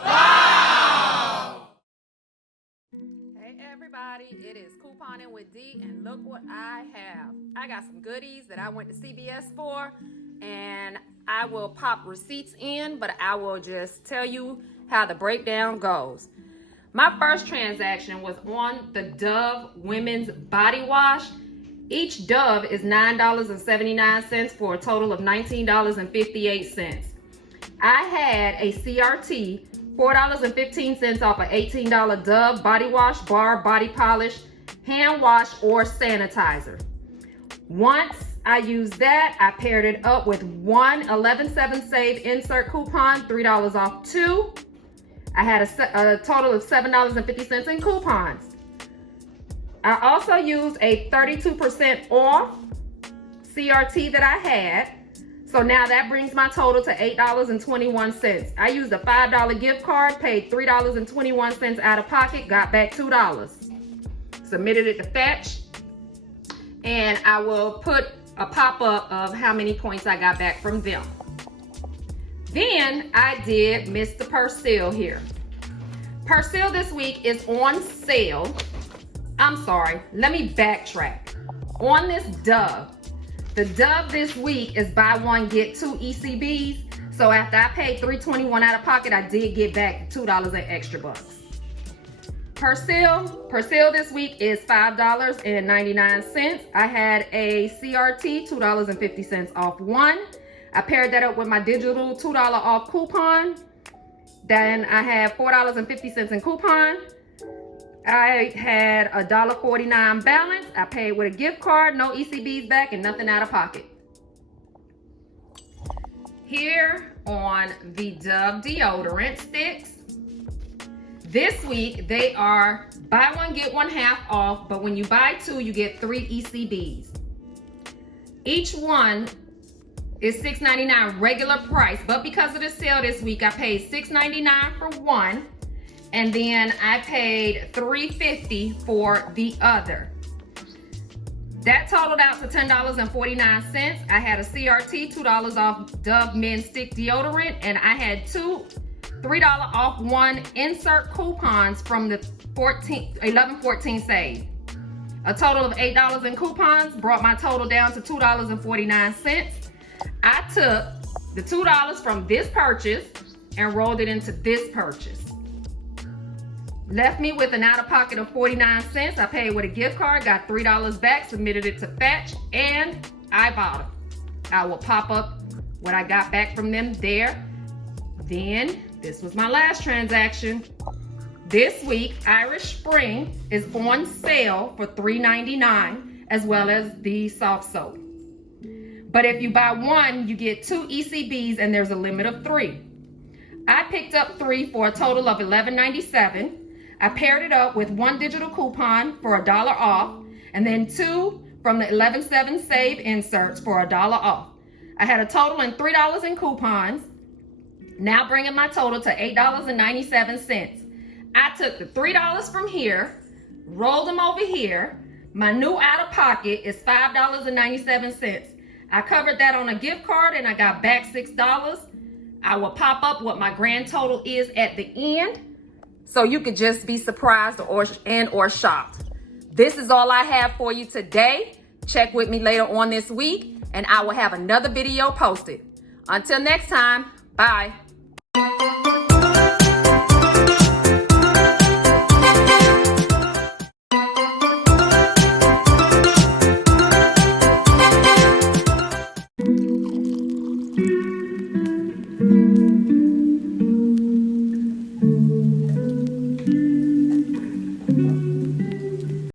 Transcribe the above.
Hey everybody, it is Couponing with D, and look what I have. I got some goodies that I went to CVS for, and I will pop receipts in, but I will just tell you how the breakdown goes. My first transaction was on the Dove Women's Body Wash. Each Dove is $9.79 for a total of $19.58. I had a CRT, $4.15 off an $18 Dove Body Wash Bar Body Polish, hand wash, or sanitizer. Once I used that, I paired it up with one 11/7 Save insert coupon, $3 off 2. I had a total of $7.50 in coupons. I also used a 32% off CRT that I had. So now that brings my total to $8.21. I used a $5 gift card, paid $3.21 out of pocket, got back $2. Submitted it to Fetch, and I will put a pop-up of how many points I got back from them. Then I did Mr. Persil here. Persil this week is on sale. I'm sorry, let me backtrack. On this Dove, the Dove this week is buy one, get two ECBs. So after I paid $3.21 out of pocket, I did get back $2 in extra bucks. Persil this week is $5.99. I had a CRT, $2.50 off one. I paired that up with my digital $2 off coupon. Then I had $4.50 in coupon. I had a $1.49 balance. I paid with a gift card, no ECBs back, and nothing out of pocket. Here on the Dove deodorant sticks, this week they are buy one, get one half off, but when you buy two, you get 3 ECBs. Each one is $6.99 regular price, but because of the sale this week, I paid $6.99 for one. And then I paid $3.50 for the other. That totaled out to $10.49. I had a CRT, $2 off Dove Men Stick Deodorant, and I had two $3 off one insert coupons from the 11/14 save. A total of $8 in coupons brought my total down to $2.49. I took the $2 from this purchase and rolled it into this purchase. Left me with an out-of-pocket of 49 cents. I paid with a gift card, got $3 back, submitted it to Fetch, and I bought them. I will pop up what I got back from them there. Then, this was my last transaction. This week, Irish Spring is on sale for $3.99, as well as the soft soap. But if you buy one, you get 2 ECBs, and there's a limit of 3. I picked up 3 for a total of $11.97. I paired it up with one digital coupon for $1 off, and then 2 from the 11/7 Save inserts for $1 off. I had a total in $3 in coupons, now bringing my total to $8.97. I took the $3 from here, rolled them over here. My new out-of-pocket is $5.97. I covered that on a gift card, and I got back $6. I will pop up what my grand total is at the end, so you could just be surprised or shocked. This is all I have for you today. Check with me later on this week, and I will have another video posted. Until next time, bye.